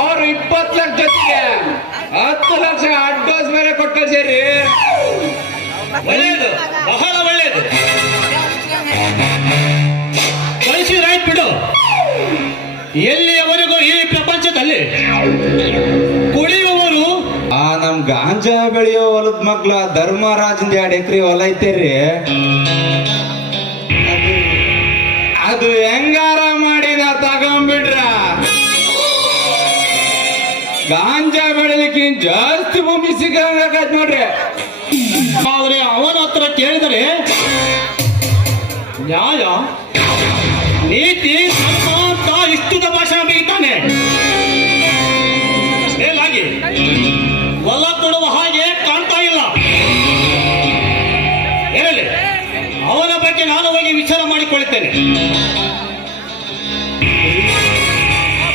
ಅವ್ರು 20 ಲಕ್ಷ ಜೊತೆಗೆ 10 ಲಕ್ಷ ಅಡ್ವಾನ್ಸ್ ಮೇಲೆ ಕೊಟ್ಟು ಕಳ್ಸೇರಿ. ಒಳ್ಳೇದು, ಬಹಳ ಒಳ್ಳೇದು. ಕಳಿಸಿದ್ರಾಯ್ತು ಬಿಡು. ಎಲ್ಲಿಯವರೆಗೂ ಈ ಪ್ರಪಂಚದಲ್ಲಿ ಕುಡಿಯುವವರು ನಮ್ ಗಾಂಜಾ ಬೆಳೆಯೋ ಹೊಲದ ಮಗ್ಲ ಧರ್ಮರಾಜಂದ 2 ಎಕರೆ ಹೊಲ ಐತೇರಿ. ಅದು ಹೆಂಗಾರ ಮಾಡಿದ ತಗೊಂಡ್ಬಿಟ್ರ ಗಾಂಜಾ ಬೆಳಿಲಿಕ್ಕೆ ಜಾಸ್ತಿ ಭೂಮಿ ಸಿಗಂಗಾಗತ್ ನೋಡ್ರಿ. ಆದ್ರೆ ಅವನ ಹತ್ರ ಕೇಳಿದರೆ ನ್ಯಾಯ ನೀತಿ ಧರ್ಮ ಅಂತ ಇಷ್ಟು ತಮಾಷೆ ಬೀತಾನೆ. ಮೇಲಾಗಿ ಹೊಲ ಕೊಡುವ ಹಾಗೆ ಕಾಣ್ತಾ ಇಲ್ಲ. ಹೇಳಲಿ, ಅವನ ಬಗ್ಗೆ ನಾನು ಹೋಗಿ ವಿಚಾರ ಮಾಡಿಕೊಳ್ಳುತ್ತೇನೆ.